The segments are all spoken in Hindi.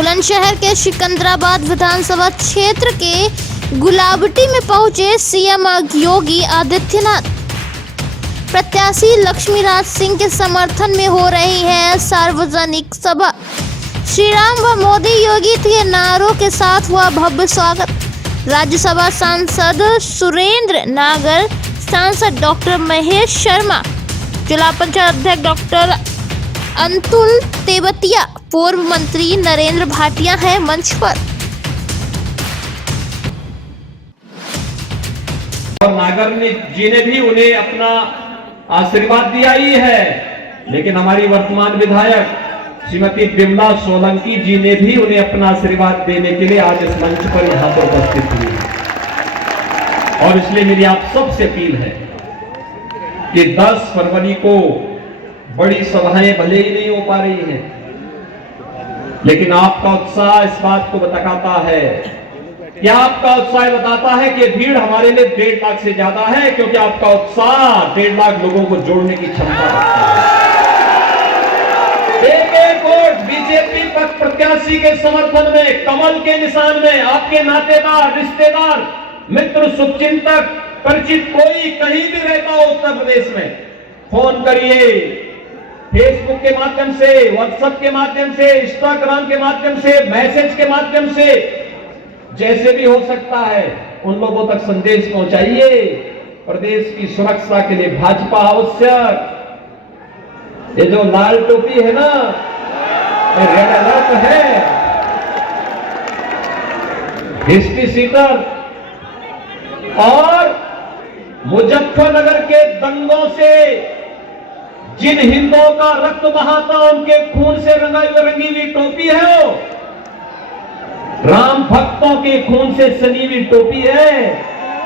बुलंदशहर के सिकंदराबाद विधानसभा क्षेत्र के गुलाबटी में पहुंचे सीएम योगी आदित्यनाथ। प्रत्याशी लक्ष्मीराज सिंह के समर्थन में हो रही है सार्वजनिक सभा। श्री राम व मोदी योगी के नारों के साथ हुआ भव्य स्वागत। राज्यसभा सांसद सुरेंद्र नागर, सांसद डॉक्टर महेश शर्मा, जिला पंचायत अध्यक्ष डॉक्टर अंतुल तेवतिया, पूर्व मंत्री नरेंद्र भाटिया है मंच पर। और नागर जी ने भी उन्हें अपना आशीर्वाद दिया ही है, लेकिन हमारी वर्तमान विधायक श्रीमती बिमला सोलंकी जी ने भी उन्हें अपना आशीर्वाद देने के लिए आज इस मंच पर यहां पर उपस्थित हुई। और इसलिए मेरी आप सबसे अपील है कि 10 फरवरी को बड़ी सभाएं भले ही नहीं हो पा रही हैं, लेकिन आपका उत्साह इस बात को बताता है कि आपका उत्साह बताता है कि भीड़ हमारे लिए 1.5 लाख से ज्यादा है, क्योंकि आपका उत्साह 1.5 लाख लोगों को जोड़ने की क्षमता रखता है। एक वोट बीजेपी प्रत्याशी के समर्थन में, कमल के निशान में आपके नातेदार, रिश्तेदार, मित्र, शुभचिंतक, परिचित कोई कहीं भी रहता हो उत्तर प्रदेश में, फोन करिए। फेसबुक के माध्यम से, व्हाट्सएप के माध्यम से, इंस्टाग्राम के माध्यम से, मैसेज के माध्यम से, जैसे भी हो सकता है उन लोगों तक संदेश पहुंचाइए। प्रदेश की सुरक्षा के लिए भाजपा आवश्यक। ये जो लाल टोपी है ना, ये रेड अलर्ट है। हिस्ट्री सीटर और मुजफ्फरनगर के दंगों से जिन हिंदुओं का रक्त बहाता, उनके खून से रंगी हुई टोपी है वो। राम भक्तों के खून से सनी हुई टोपी है।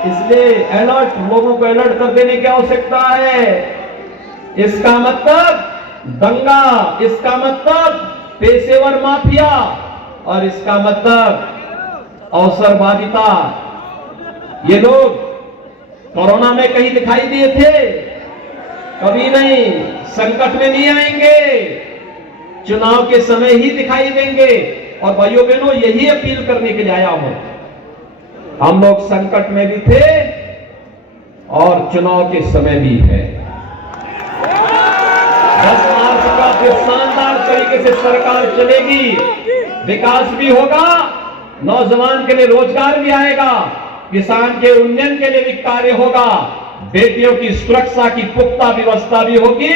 इसलिए अलर्ट, लोगों को अलर्ट कर देने की आवश्यकता है। इसका मतलब दंगा, इसका मतलब पेशेवर माफिया, और इसका मतलब अवसरवादिता। ये लोग कोरोना में कहीं दिखाई दिए थे? कभी नहीं। संकट में नहीं आएंगे, चुनाव के समय ही दिखाई देंगे। और भाइयों बहनों, यही अपील करने के लिए आया हूं। हम लोग संकट में भी थे और चुनाव के समय भी है। 10 मार्च का शानदार तरीके से सरकार चलेगी, विकास भी होगा, नौजवान के लिए रोजगार भी आएगा, किसान के उन्नयन के लिए भी कार्य होगा, बेटियों की सुरक्षा की पुख्ता व्यवस्था भी होगी,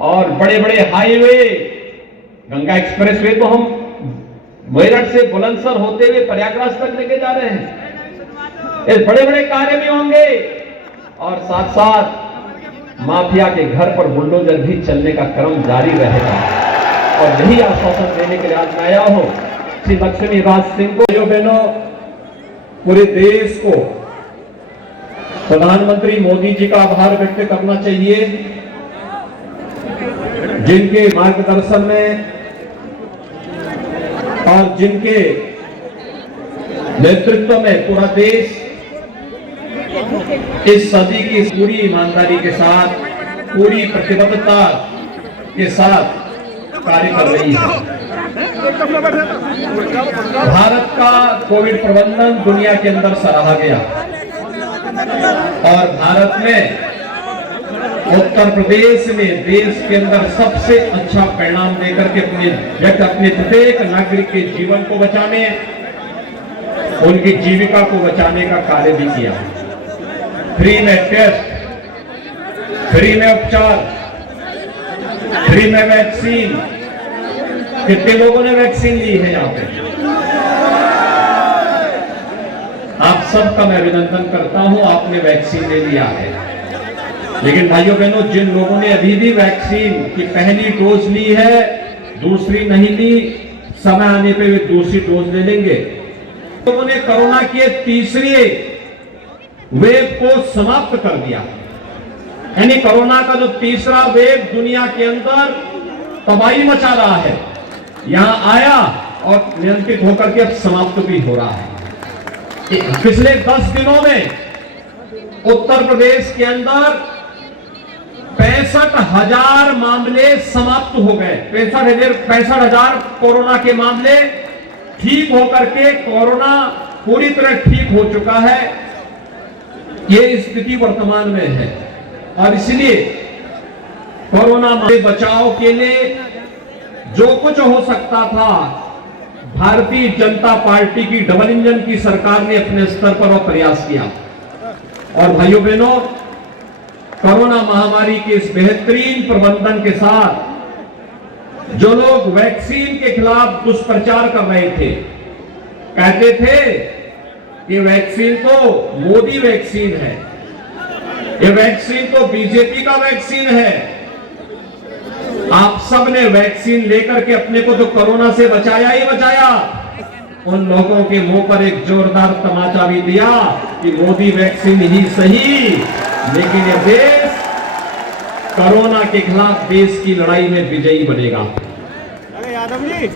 और बड़े बड़े हाईवे, गंगा एक्सप्रेस वे तो हम मेरठ से बुलंदशहर होते हुए प्रयागराज तक लेके जा रहे हैं। ये बड़े बड़े कार्य भी होंगे, और साथ साथ माफिया के घर पर बुलडोजर भी चलने का क्रम जारी रहेगा। और यही आश्वासन देने के लिए आज मैं आया हूं श्री लक्ष्मीराज सिंह को। भाइयों बहनों, पूरे देश को प्रधानमंत्री मोदी जी का आभार व्यक्त करना चाहिए, जिनके मार्गदर्शन में और जिनके नेतृत्व में पूरा देश इस सदी की पूरी ईमानदारी के साथ, पूरी प्रतिबद्धता के साथ कार्य कर रही है। भारत का कोविड प्रबंधन दुनिया के अंदर सराहा गया, और भारत में उत्तर प्रदेश में देश के अंदर सबसे अच्छा परिणाम देकर के अपने प्रत्येक नागरिक के जीवन को बचाने, उनकी जीविका को बचाने का कार्य भी किया। फ्री में टेस्ट, फ्री में उपचार, फ्री में वैक्सीन। कितने लोगों ने वैक्सीन ली है यहाँ पे? आप सबका मैं अभिनंदन करता हूं, आपने वैक्सीन ले लिया है। लेकिन भाइयों बहनों, जिन लोगों ने अभी भी वैक्सीन की पहली डोज ली है, दूसरी नहीं ली, समय आने पे वे दूसरी डोज ले लेंगे। लोगों ने कोरोना के तीसरी वेव को समाप्त कर दिया, यानी कोरोना का जो तीसरा वेव दुनिया के अंदर तबाही मचा रहा है, यहां आया और नियंत्रित होकर के अब समाप्त भी हो रहा है। पिछले 10 दिनों में उत्तर प्रदेश के अंदर 65,000 मामले समाप्त हो गए। 65,000 कोरोना के मामले ठीक होकर के कोरोना पूरी तरह ठीक हो चुका है। ये स्थिति वर्तमान में है और इसलिए कोरोना से बचाव के लिए जो कुछ हो सकता था, भारतीय जनता पार्टी की डबल इंजन की सरकार ने अपने स्तर पर वह प्रयास किया। और भाइयों बहनों, कोरोना महामारी के इस बेहतरीन प्रबंधन के साथ जो लोग वैक्सीन के खिलाफ दुष्प्रचार कर रहे थे, कहते थे ये वैक्सीन तो मोदी वैक्सीन है, ये वैक्सीन तो बीजेपी का वैक्सीन है, आप सब ने वैक्सीन लेकर के अपने को तो कोरोना से बचाया ही बचाया। उन लोगों के मुंह पर एक जोरदार तमाचा भी दिया कि मोदी वैक्सीन ही सही, लेकिन यह देश कोरोना के खिलाफ देश की लड़ाई में विजयी बनेगा। अरे यादव जी